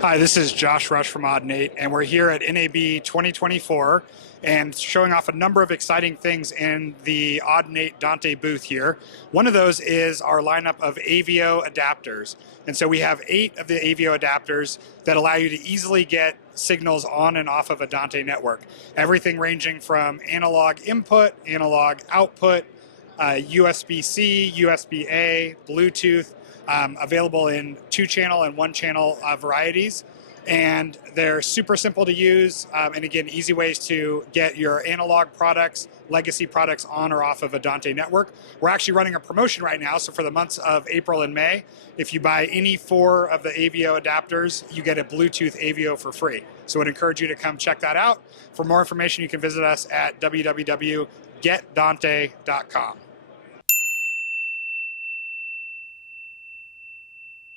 Hi, this is Josh Rush from Audinate, and we're here at NAB 2024 and showing off a number of exciting things in the Audinate Dante booth here. One of those is our lineup of AVIO adapters. And so we have 8 of the AVIO adapters that allow you to easily get signals on and off of a Dante network. Everything ranging from analog input, analog output, USB-C, USB-A, Bluetooth, available in 2-channel and 1-channel varieties. And they're super simple to use, and again, easy ways to get your analog products, legacy products on or off of a Dante network. We're actually running a promotion right now, so for the months of April and May, if you buy any 4 of the AVIO adapters, you get a Bluetooth AVIO for free. So I'd encourage you to come check that out. For more information, you can visit us at www.getdante.com.